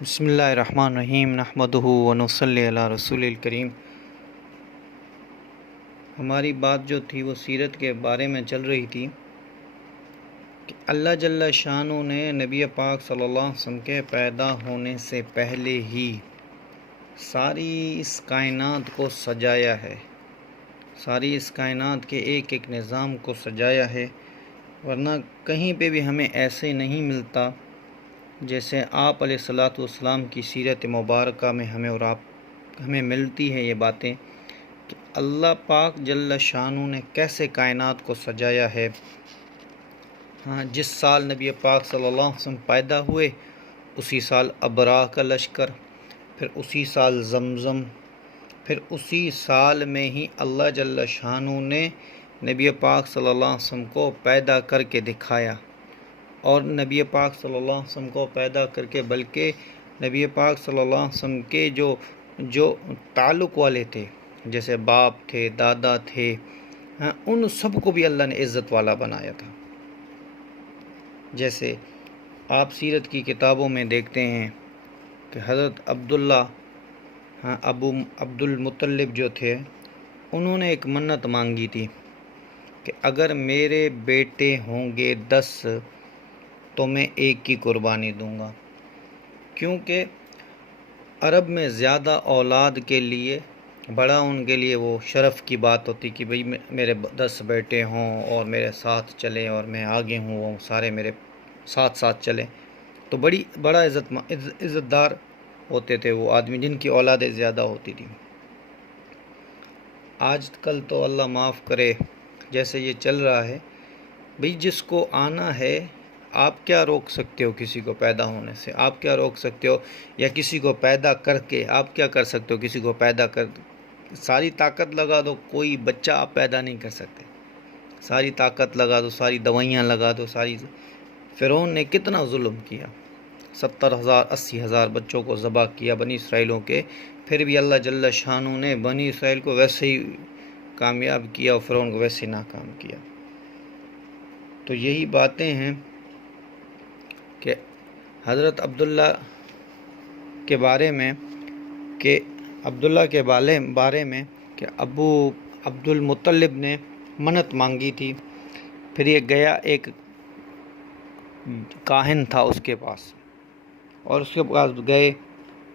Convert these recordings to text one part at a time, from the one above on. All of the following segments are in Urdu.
بسم اللہ الرحمن الرحیم نحمدہ ونصلی علی رسول الکریم۔ ہماری بات جو تھی وہ سیرت کے بارے میں چل رہی تھی کہ اللہ جل شانہ نے نبی پاک صلی اللہ علیہ وسلم کے پیدا ہونے سے پہلے ہی ساری اس کائنات کو سجایا ہے، ساری اس کائنات کے ایک ایک نظام کو سجایا ہے، ورنہ کہیں پہ بھی ہمیں ایسے نہیں ملتا جیسے آپ علیہ الصلاۃ والسلام کی سیرت مبارکہ میں ہمیں ملتی ہے یہ باتیں کہ اللہ پاک جل شانہ نے کیسے کائنات کو سجایا ہے۔ جس سال نبی پاک صلی اللہ علیہ وسلم پیدا ہوئے اسی سال ابراہ کا لشکر، پھر اسی سال زمزم، پھر اسی سال میں ہی اللہ جل شانہ نے نبی پاک صلی اللہ علیہ وسلم کو پیدا کر کے دکھایا، اور نبی پاک صلی اللہ علیہ وسلم کو پیدا کر کے بلکہ نبی پاک صلی اللہ علیہ وسلم کے جو تعلق والے تھے، جیسے باپ تھے، دادا تھے، ان سب کو بھی اللہ نے عزت والا بنایا تھا۔ جیسے آپ سیرت کی کتابوں میں دیکھتے ہیں کہ حضرت عبداللہ ابو عبد المطلب جو تھے، انہوں نے ایک منت مانگی تھی کہ اگر میرے بیٹے ہوں گے 10 تو میں ایک کی قربانی دوں گا، کیونکہ عرب میں زیادہ اولاد کے لیے بڑا ان کے لیے وہ شرف کی بات ہوتی کہ بھئی میرے 10 بیٹے ہوں اور میرے ساتھ چلیں اور میں آگے ہوں، وہ سارے میرے ساتھ ساتھ چلیں، تو بڑا عزت دار ہوتے تھے وہ آدمی جن کی اولادیں زیادہ ہوتی تھیں۔ آج کل تو اللہ معاف کرے جیسے یہ چل رہا ہے، بھئی جس کو آنا ہے آپ کیا روک سکتے ہو؟ کسی کو پیدا ہونے سے آپ کیا روک سکتے ہو؟ یا کسی کو پیدا کر کے آپ کیا کر سکتے ہو؟ کسی کو پیدا کر ساری طاقت لگا دو، کوئی بچہ آپ پیدا نہیں کر سکتے، ساری طاقت لگا دو، ساری دوائیاں لگا دو، فرعون نے کتنا ظلم کیا، 70,000 80,000 بچوں کو ذبح کیا بنی اسرائیلوں کے، پھر بھی اللہ جل شانہ نے بنی اسرائیل کو ویسے ہی کامیاب کیا اور فرعون کو ویسے ہی ناکام کیا۔ تو یہی باتیں ہیں کہ حضرت عبداللہ کے بارے میں کہ ابو عبد المطلب نے منت مانگی تھی، پھر یہ گیا ایک کاہن تھا اس کے پاس، اور اس کے پاس گئے،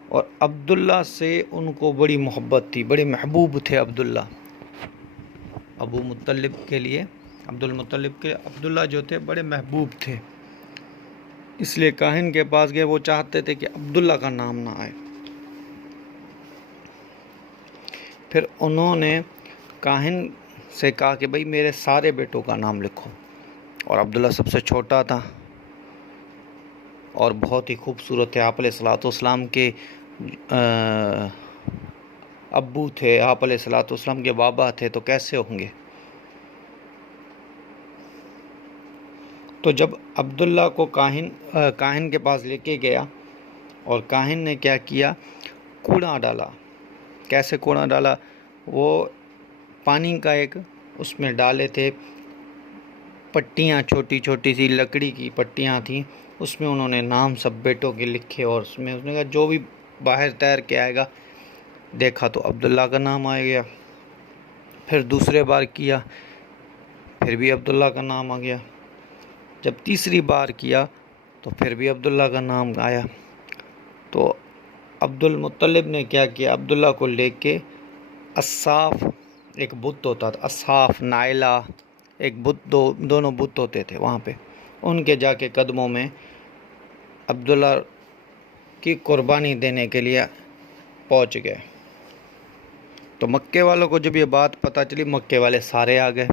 اور عبداللہ سے ان کو بڑی محبت تھی، بڑے محبوب تھے عبداللہ، ابو مطلب کے لیے عبد المطلب کے عبداللہ جو تھے بڑے محبوب تھے، اس لیے کاہن کے پاس گئے، وہ چاہتے تھے کہ عبداللہ کا نام نہ آئے۔ پھر انہوں نے کاہن سے کہا کہ بھئی میرے سارے بیٹوں کا نام لکھو، اور عبداللہ سب سے چھوٹا تھا اور بہت ہی خوبصورت تھے، آپ علیہ الصلوۃ والسلام کے ابو تھے، آپ علیہ الصلوۃ والسلام کے بابا تھے، تو کیسے ہوں گے؟ تو جب عبداللہ کو کاہن کے پاس لے کے گیا، اور کاہن نے کیا کیا؟ کوڑا ڈالا۔ کیسے کوڑا ڈالا؟ وہ پانی کا ایک اس میں ڈالے تھے پٹیاں، چھوٹی چھوٹی سی لکڑی کی پٹیاں تھیں، اس میں انہوں نے نام سب بیٹوں کے لکھے، اور اس نے کہا جو بھی باہر تیر کے آئے گا، دیکھا تو عبداللہ کا نام آ گیا۔ پھر دوسرے بار کیا، پھر بھی عبداللہ کا نام آ گیا۔ جب تیسری بار کیا تو پھر بھی عبداللہ کا نام آیا۔ تو عبد المطلب نے کیا کیا؟ عبداللہ کو لے کے اصاف ایک بت ہوتا تھا، اصاف نائلہ ایک بت، دونوں بت ہوتے تھے وہاں پہ، ان کے جا کے قدموں میں عبداللہ کی قربانی دینے کے لیے پہنچ گئے۔ تو مکے والوں کو جب یہ بات پتہ چلی، مکے والے سارے آ گئے،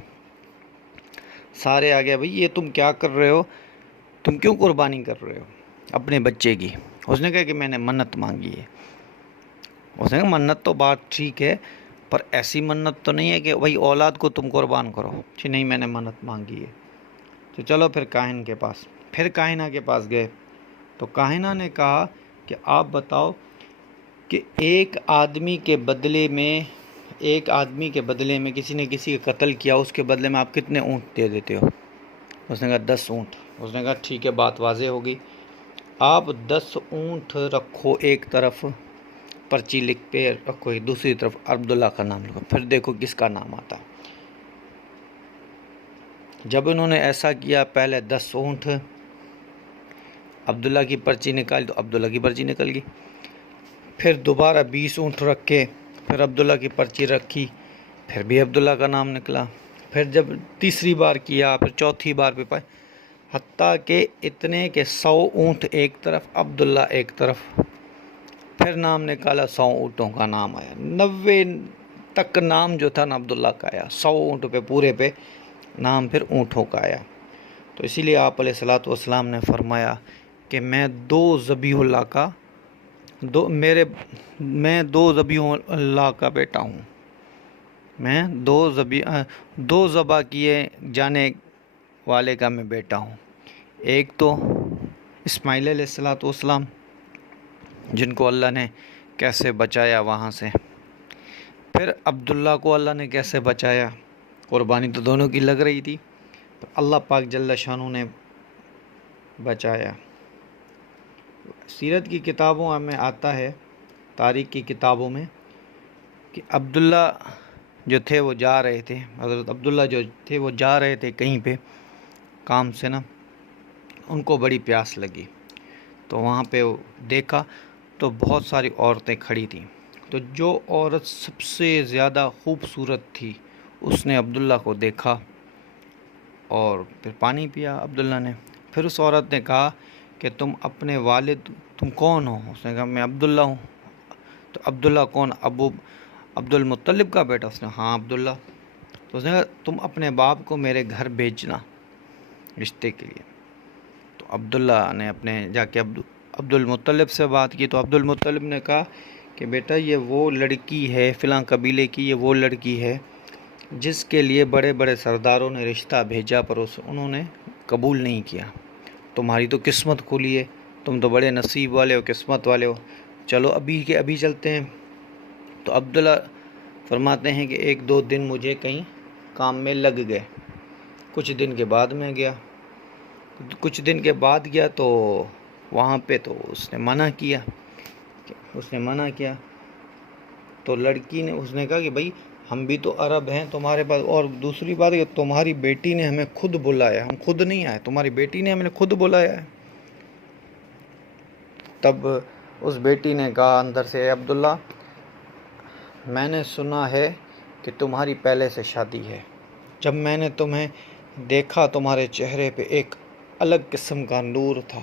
بھئی یہ تم کیا کر رہے ہو؟ تم کیوں قربانی کر رہے ہو اپنے بچے کی؟ اس نے کہا کہ میں نے منت مانگی ہے۔ اس نے کہا منت تو بات ٹھیک ہے، پر ایسی منت تو نہیں ہے کہ بھئی اولاد کو تم قربان کرو، نہیں میں نے منت مانگی ہے۔ تو چلو پھر کاہن کے پاس، پھر کاہنہ کے پاس گئے، تو کاہنہ نے کہا کہ آپ بتاؤ کہ ایک آدمی کے بدلے میں کسی نے کسی کا قتل کیا، اس کے بدلے میں آپ کتنے اونٹ دے دیتے ہو؟ اس نے کہا 10 اونٹ۔ اس نے کہا ٹھیک ہے، بات واضح ہوگی، آپ 10 اونٹ رکھو ایک طرف، پرچی لکھ پہ رکھو دوسری طرف عبداللہ کا نام لکھو، پھر دیکھو کس کا نام آتا۔ جب انہوں نے ایسا کیا، پہلے 10 اونٹ، عبداللہ کی پرچی نکالی تو عبداللہ کی پرچی نکل گئی، پھر دوبارہ 20 اونٹ رکھے، پھر عبداللہ کی پرچی رکھی، پھر بھی عبداللہ کا نام نکلا، پھر جب تیسری بار کیا، پھر چوتھی بار پہ پائے، حتیٰ کہ اتنے کہ 100 اونٹ ایک طرف، عبداللہ ایک طرف، پھر نام نکالا، 100 اونٹوں کا نام آیا، 90 تک نام جو تھا نا عبداللہ کا آیا، 100 اونٹ پہ پورے پہ نام پھر اونٹوں کا آیا۔ تو اسی لیے آپ علیہ الصلوۃ والسلام نے فرمایا کہ میں دو ذبیح اللہ کا بیٹا ہوں، میں دو ذبح کیے جانے والے کا میں بیٹا ہوں، ایک تو اسماعیل علیہ الصلوۃ والسلام جن کو اللہ نے کیسے بچایا وہاں سے، پھر عبداللہ کو اللہ نے کیسے بچایا، قربانی تو دونوں کی لگ رہی تھی، تو اللہ پاک جل شانہ نے بچایا۔ سیرت کی کتابوں میں آتا ہے، تاریخ کی کتابوں میں، کہ عبداللہ جو تھے وہ جا رہے تھے، حضرت عبداللہ جو تھے وہ جا رہے تھے کہیں پہ کام سے نا، ان کو بڑی پیاس لگی، تو وہاں پہ دیکھا تو بہت ساری عورتیں کھڑی تھیں، تو جو عورت سب سے زیادہ خوبصورت تھی اس نے عبداللہ کو دیکھا اور پھر پانی پیا عبداللہ نے۔ پھر اس عورت نے کہا کہ تم اپنے والد، تم کون ہو؟ اس نے کہا میں عبداللہ ہوں۔ تو عبداللہ کون؟ عبد المطلب کا بیٹا؟ اس نے ہاں عبداللہ۔ تو اس نے کہا تم اپنے باپ کو میرے گھر بھیجنا رشتے کے لیے۔ تو عبداللہ نے اپنے جا کے عبد المطلب سے بات کی، تو عبد المطلب نے کہا کہ بیٹا یہ وہ لڑکی ہے فلاں قبیلے کی، یہ وہ لڑکی ہے جس کے لیے بڑے بڑے سرداروں نے رشتہ بھیجا پر انہوں نے قبول نہیں کیا، تمہاری تو قسمت کھلی ہے، تم تو بڑے نصیب والے ہو، قسمت والے ہو، چلو ابھی کے ابھی چلتے ہیں۔ تو عبداللہ فرماتے ہیں کہ 1-2 دن مجھے کہیں کام میں لگ گئے، کچھ دن کے بعد میں گیا، تو وہاں پہ تو اس نے منع کیا، تو لڑکی نے اس نے کہا کہ بھائی ہم بھی تو عرب ہیں تمہارے پاس، اور دوسری بات کہ تمہاری بیٹی نے ہمیں خود بلایا، ہم خود نہیں آئے، تمہاری بیٹی نے ہمیں خود بلایا ہے۔ تب اس بیٹی نے کہا اندر سے، اے عبداللہ میں نے سنا ہے کہ تمہاری پہلے سے شادی ہے، جب میں نے تمہیں دیکھا تمہارے چہرے پہ ایک الگ قسم کا نور تھا،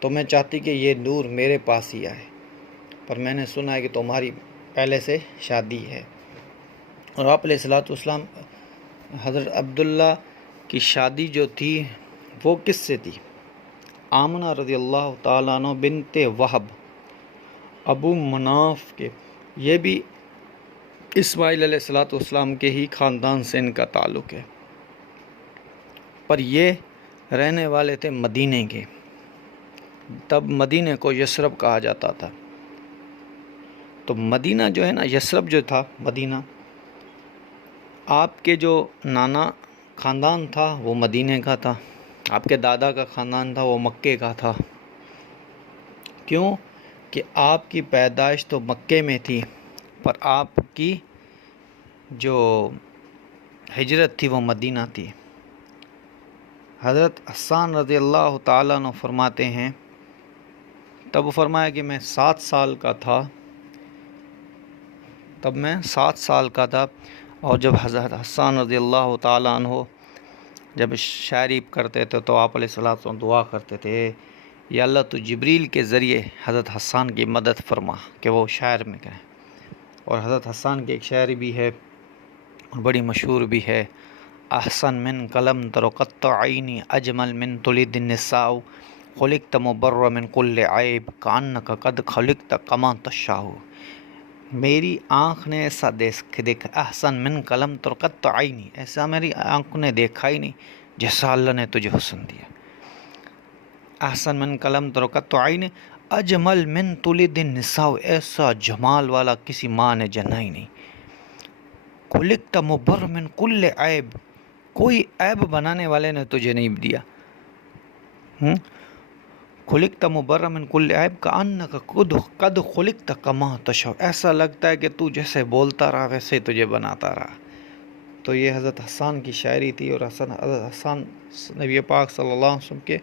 تو میں چاہتی کہ یہ نور میرے پاس ہی آئے، پر میں نے سنا ہے کہ تمہاری پہلے سے شادی ہے۔ اور آپ علیہ الصلوۃ والسلام، حضرت عبداللہ کی شادی جو تھی وہ کس سے تھی؟ آمنہ رضی اللہ تعالیٰ عنہ بنت وہب، ابو مناف کے، یہ بھی اسماعیل علیہ الصلوۃ والسلام کے ہی خاندان سے ان کا تعلق ہے، پر یہ رہنے والے تھے مدینے کے، تب مدینے کو یثرب کہا جاتا تھا۔ تو مدینہ جو ہے نا، یثرب جو تھا مدینہ، آپ کے جو نانا خاندان تھا وہ مدینے کا تھا، آپ کے دادا کا خاندان تھا وہ مکے کا تھا۔ کیوں کہ آپ کی پیدائش تو مکے میں تھی، پر آپ کی جو ہجرت تھی وہ مدینہ تھی۔ حضرت حسان رضی اللہ تعالیٰ عنہ فرماتے ہیں، تب فرمایا کہ میں 7 سال کا تھا، اور جب حضرت حسان رضی اللہ تعالیٰ عنہ جب شاعری کرتے تھے تو آپ علیہ الصلوۃ والسلام دعا کرتے تھے، یا اللہ تو جبریل کے ذریعے حضرت حسان کی مدد فرما کہ وہ شاعر میں کہیں۔ اور حضرت حسان کی ایک شاعری بھی ہے اور بڑی مشہور بھی ہے، احسن من قلم ترقت عینی اجمل من تلد النساء خلقت مبرا من کل عیب کانک قد خلقت کما تشاء۔ میری آنکھ نے ایسا دیکھا، احسن من قلم ترقت عینی، ایسا میری آنکھ نے دیکھا ہی نہیں جیسا اللہ نے تجھے حسن دیا۔ احسن من قلم ترقت عینی اجمل من تلد النساء، ایسا جمال والا کسی ماں نے جنا ہی نہیں۔ خلقت مبرا من کل عیب، کوئی عیب بنانے والے نے تجھے نہیں دیا۔ خلقت مبرأ من کل عیب کأنک قد خلقت کما تشاء، ایسا لگتا ہے کہ تو جیسے بولتا رہا ویسے تجھے بناتا رہا۔ تو یہ حضرت حسان کی شاعری تھی، اور حضرت حسان نبی پاک صلی اللہ علیہ وسلم کے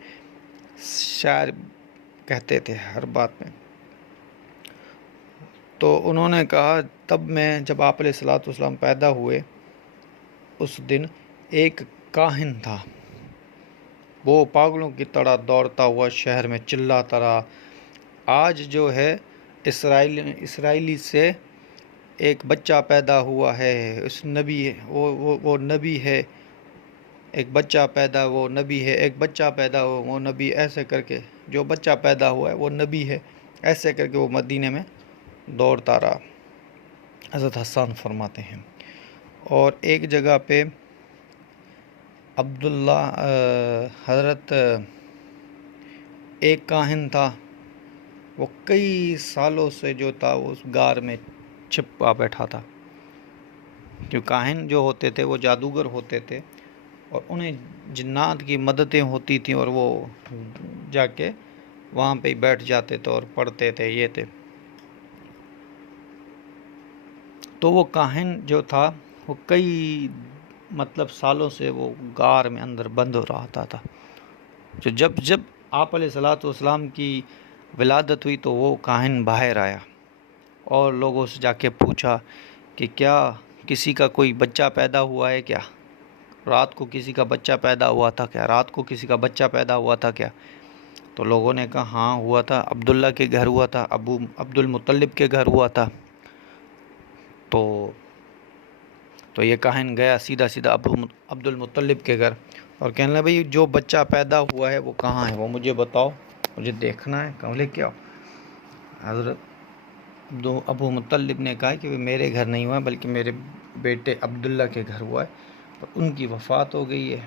شاعر کہتے تھے ہر بات میں۔ تو انہوں نے کہا تب میں جب آپ علیہ الصلوۃ والسلام پیدا ہوئے اس دن ایک کاہن تھا، وہ پاگلوں کی طرح دوڑتا ہوا شہر میں چلاتا رہا، آج جو ہے اسرائیلی سے ایک بچہ پیدا ہوا ہے، اس نبی وہ نبی ہے، ایک بچہ پیدا وہ نبی ہے، ایک بچہ پیدا ہوا وہ نبی، ایسے کر کے جو بچہ پیدا ہوا ہے وہ نبی ہے، ایسے کر کے وہ مدینے میں دوڑتا رہا، حضرت حسان فرماتے ہیں۔ اور ایک جگہ پہ حضرت ایک کاہن تھا، وہ کئی سالوں سے جو تھا وہ اس غار میں چھپا بیٹھا تھا، جو کاہن جو ہوتے تھے وہ جادوگر ہوتے تھے، اور انہیں جنات کی مددیں ہوتی تھیں، اور وہ جا کے وہاں پہ بیٹھ جاتے تھے اور پڑھتے تھے، یہ تھے۔ تو وہ کاہن جو تھا وہ کئی سالوں سے وہ غار میں اندر بند ہو رہا تھا۔ جب آپ علیہ الصلوۃ والسلام کی ولادت ہوئی تو وہ کاہن باہر آیا اور لوگوں سے جا کے پوچھا کہ کیا کسی کا کوئی بچہ پیدا ہوا ہے کیا؟ رات کو کسی کا بچہ پیدا ہوا تھا کیا؟ رات کو کسی کا بچہ پیدا ہوا تھا کیا؟ تو لوگوں نے کہا ہاں ہوا تھا، عبداللہ کے گھر ہوا تھا، عبد المطلب کے گھر ہوا تھا۔ تو یہ کاہن گیا سیدھا عبد المطلب کے گھر اور کہنے لگا بھئی جو بچہ پیدا ہوا ہے وہ کہاں ہے، وہ مجھے بتاؤ، مجھے دیکھنا ہے۔ کہا لے کیا؟ حضرت ابو مطلب نے کہا کہ میرے گھر نہیں ہوا ہے بلکہ میرے بیٹے عبداللہ کے گھر ہوا ہے، اور ان کی وفات ہو گئی ہے،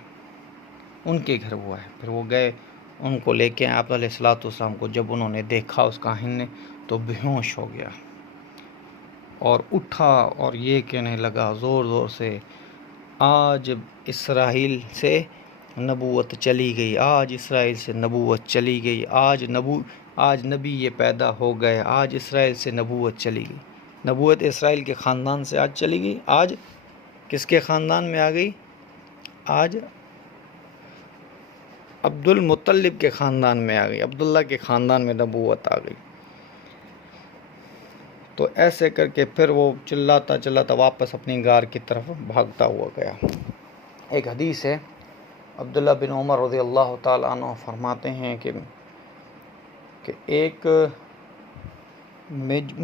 ان کے گھر ہوا ہے۔ پھر وہ گئے ان کو لے کے آپ علیہ الصلوۃ والسلام کو، جب انہوں نے دیکھا اس کاہن نے تو بے ہوش ہو گیا اور اٹھا اور یہ کہنے لگا زور زور سے، آج اسرائیل سے نبوت چلی گئی، آج اسرائیل سے نبوت چلی گئی، آج نبی یہ پیدا ہو گئے، آج اسرائیل سے نبوت چلی گئی۔ نبوت اسرائیل کے خاندان سے آج چلی گئی، آج کس کے خاندان میں آ گئی؟ آج عبد المطلب کے خاندان میں آ گئی، عبداللہ کے خاندان میں نبوت آ گئی۔ تو ایسے کر کے پھر وہ چلاتا واپس اپنی غار کی طرف بھاگتا ہوا گیا۔ ایک حدیث ہے، عبداللہ بن عمر رضی اللہ تعالیٰ عنہ فرماتے ہیں کہ ایک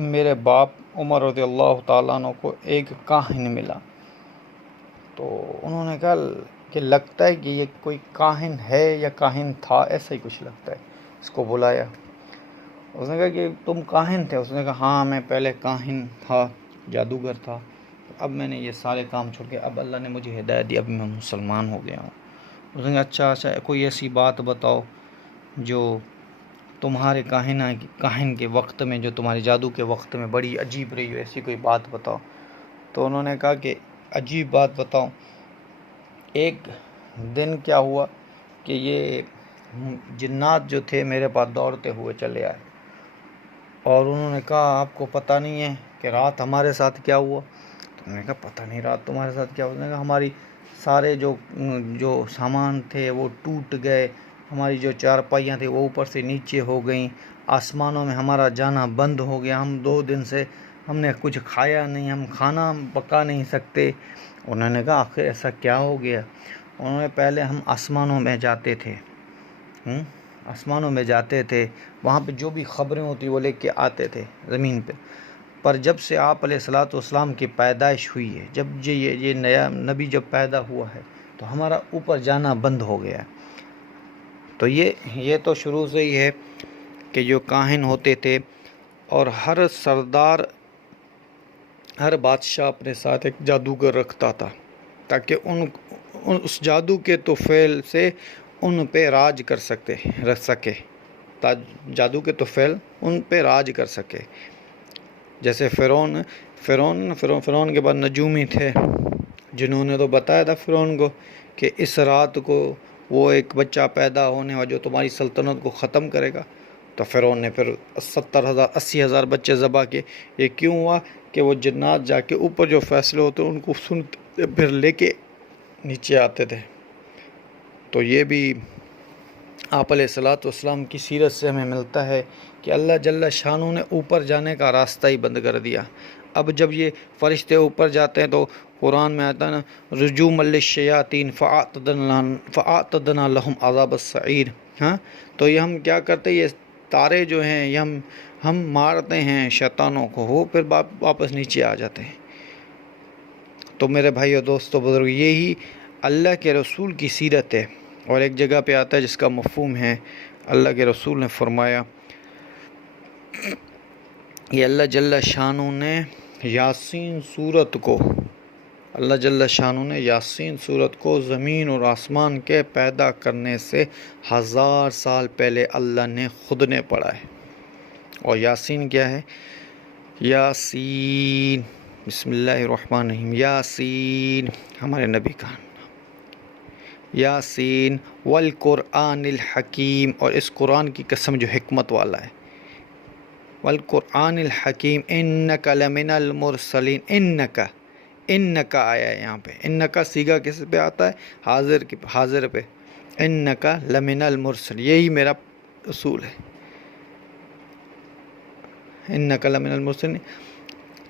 میرے باپ عمر رضی اللہ تعالیٰ عنہ کو ایک کاہن ملا، تو انہوں نے کہا کہ لگتا ہے کہ یہ کوئی کاہن ہے یا کاہن تھا، ایسا ہی کچھ لگتا ہے، اس کو بلایا۔ اس نے کہا کہ تم کاہن تھے؟ اس نے کہا ہاں میں پہلے کاہن تھا، جادوگر تھا، اب میں نے یہ سارے کام چھوڑ کے اب اللہ نے مجھے ہدایت دی، اب میں مسلمان ہو گیا ہوں۔ اس نے کہا اچھا کوئی ایسی بات بتاؤ جو تمہارے کاہن کے وقت میں، جو تمہارے جادو کے وقت میں بڑی عجیب رہی ہو، ایسی کوئی بات بتاؤ۔ تو انہوں نے کہا کہ عجیب بات بتاؤں، ایک دن کیا ہوا کہ یہ جنات جو تھے میرے پاس دوڑتے ہوئے چلے آئے، اور انہوں نے کہا آپ کو پتہ نہیں ہے کہ رات ہمارے ساتھ کیا ہوا؟ تو میں نے کہا پتہ نہیں رات تمہارے ساتھ کیا ہوا؟ انہوں نے کہا ہماری سارے جو سامان تھے وہ ٹوٹ گئے، ہماری جو چارپائیاں تھیں وہ اوپر سے نیچے ہو گئیں، آسمانوں میں ہمارا جانا بند ہو گیا، ہم 2 دن سے ہم نے کچھ کھایا نہیں، ہم کھانا پکا نہیں سکتے۔ انہوں نے کہا آخر ایسا کیا ہو گیا؟ انہوں نے پہلے ہم آسمانوں میں جاتے تھے، آسمانوں میں جاتے تھے، وہاں پہ جو بھی خبریں ہوتی وہ لے کے آتے تھے زمین پہ، پر جب سے آپ علیہ الصلوۃ والسلام کی پیدائش ہوئی ہے، جب یہ نیا نبی جب پیدا ہوا ہے تو ہمارا اوپر جانا بند ہو گیا۔ تو یہ تو شروع سے ہی ہے کہ جو کاہن ہوتے تھے، اور ہر سردار، ہر بادشاہ اپنے ساتھ ایک جادوگر رکھتا تھا تاکہ اس جادو کے طفیل سے ان پہ راج رکھ سکے، جادو کے طفیل ان پہ راج کر سکے۔ جیسے فرعون کے بعد نجومی تھے، جنہوں نے تو بتایا تھا فرعون کو کہ اس رات کو وہ ایک بچہ پیدا ہونے اور جو تمہاری سلطنت کو ختم کرے گا۔ تو فرعون نے پھر 70,000 80,000 بچے ذبح کیے۔ یہ کیوں ہوا کہ وہ جنات جا کے اوپر جو فیصلے ہوتے ان کو سنتے پھر لے کے نیچے آتے تھے۔ تو یہ بھی آپ علیہ السلام کی سیرت سے ہمیں ملتا ہے کہ اللہ جل شانہ نے اوپر جانے کا راستہ ہی بند کر دیا۔ اب جب یہ فرشتے اوپر جاتے ہیں تو قرآن میں آتا ہے نا، رجوم للشیاطین فاعتدنا لہم عذاب السعیر۔ ہاں، تو یہ ہم کیا کرتے ہیں، یہ تارے جو ہیں یہ ہم مارتے ہیں شیطانوں کو، وہ پھر واپس نیچے آ جاتے ہیں۔ تو میرے بھائی اور دوستو بزرگ، یہی اللہ کے رسول کی سیرت ہے۔ اور ایک جگہ پہ آتا ہے جس کا مفہوم ہے، اللہ کے رسول نے فرمایا، یہ اللہ جل شانہ نے یاسین سورت کو، اللہ جل شانہ نے یاسین سورت کو زمین اور آسمان کے پیدا کرنے سے 1000 سال پہلے اللہ نے خود نے پڑھا ہے۔ اور یاسین کیا ہے؟ یاسین، بسم اللہ الرحمن الرحیم، یاسین ہمارے نبی کا یاسین والقرآن الحکیم، اور اس قرآن کی قسم جو حکمت والا ہے، والقرآن الحکیم انک لمن المرسلین، انک آیا ہے یہاں پہ، انک صیغہ کس پہ آتا ہے؟ حاضر پہ، انک لمن المرسلین، یہی میرا رسول ہے، انک لمن المرسلین۔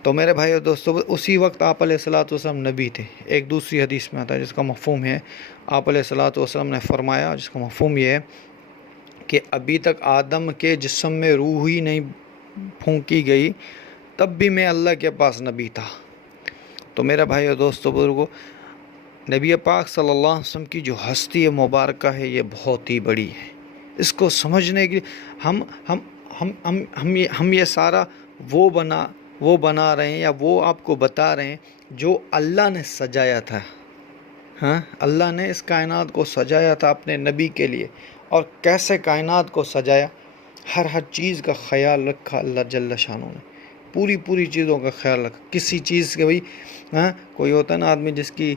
تو میرے بھائی اور دوستو، اسی وقت آپ علیہ السلام نبی تھے۔ ایک دوسری حدیث میں آتا ہے جس کا مفہوم ہے، آپ علیہ السلام نے فرمایا، جس کا مفہوم یہ ہے کہ ابھی تک آدم کے جسم میں روح ہی نہیں پھونکی گئی، تب بھی میں اللہ کے پاس نبی تھا۔ تو میرا بھائی اور دوستو بزرگو، نبی پاک صلی اللہ علیہ وسلم کی جو ہستی مبارکہ ہے یہ بہت ہی بڑی ہے۔ اس کو سمجھنے کے لیے ہم یہ سارا وہ بنا رہے ہیں، یا وہ آپ کو بتا رہے ہیں جو اللہ نے سجایا تھا۔ ہاں، اللہ نے اس کائنات کو سجایا تھا اپنے نبی کے لیے، اور کیسے کائنات کو سجایا، ہر چیز کا خیال رکھا اللہ جل شانہ نے، پوری چیزوں کا خیال رکھا۔ کسی چیز کے بھائی، ہاں، کوئی ہوتا ہے نا آدمی جس کی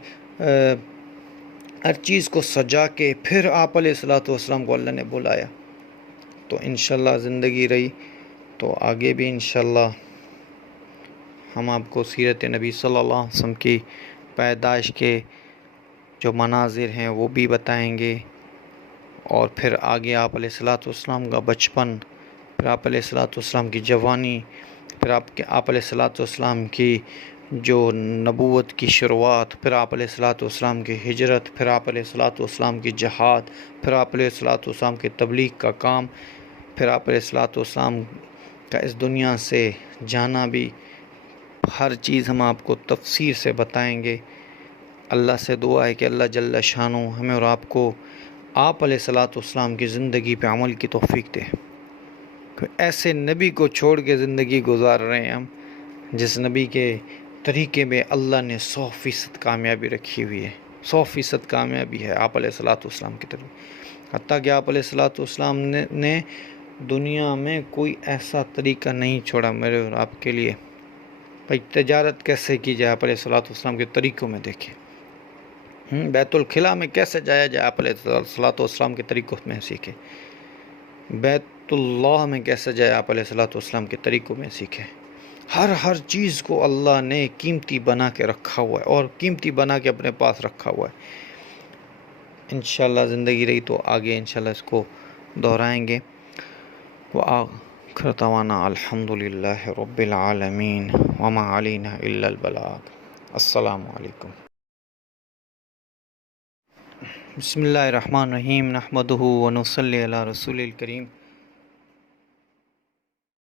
ہر چیز کو سجا کے پھر آپ علیہ السلام کو اللہ نے بلایا۔ تو انشاءاللہ زندگی رہی تو آگے بھی انشاءاللہ ہم آپ کو سیرت نبی صلی اللہ علیہ وسلم کی پیدائش کے جو مناظر ہیں وہ بھی بتائیں گے، اور پھر آگے آپ علیہ السلام کا بچپن، پھر آپ علیہ السلام کی جوانی، پھر آپ علیہ السلام کی جو نبوت کی شروعات، پھر آپ علیہ السلام کی ہجرت، پھر آپ علیہ السلام کی جہاد، پھر آپ علیہ السلام کی تبلیغ کا کام، پھر آپ علیہ السلام کا اس دنیا سے جانا بھی، ہر چیز ہم آپ کو تفصیل سے بتائیں گے۔ اللہ سے دعا ہے کہ اللہ جل شانہ ہمیں اور آپ کو آپ علیہ السلام کی زندگی پہ عمل کی توفیق دے۔ ایسے نبی کو چھوڑ کے زندگی گزار رہے ہیں ہم، جس نبی کے طریقے میں اللہ نے 100% کامیابی رکھی ہوئی ہے، 100% کامیابی ہے آپ علیہ السلام کی طرف۔ حتیٰ کہ آپ علیہ السلام نے دنیا میں کوئی ایسا طریقہ نہیں چھوڑا میرے اور آپ کے لیے۔ بھائی تجارت کیسے کی جائے آپ علیہ السلام کے طریقوں میں دیکھیں، بیت الخلاء میں کیسے جایا جائے آپ علیہ السلام کے طریقوں میں سیکھیں، بیت اللہ میں کیسے جائے آپ علیہ السلام کے طریقوں میں سیکھیں۔ ہر چیز کو اللہ نے قیمتی بنا کے رکھا ہوا ہے، اور قیمتی بنا کے اپنے پاس رکھا ہوا ہے۔ انشاءاللہ زندگی رہی تو آگے انشاءاللہ اس کو دہرائیں گے۔ وآخر دعوانا الحمدللہ رب العالمین وما علینا الا البلاغ۔ السلام علیکم۔ بسم اللہ الرحمن الرحیم، نحمدہ ونصلی علی رسول الکریم۔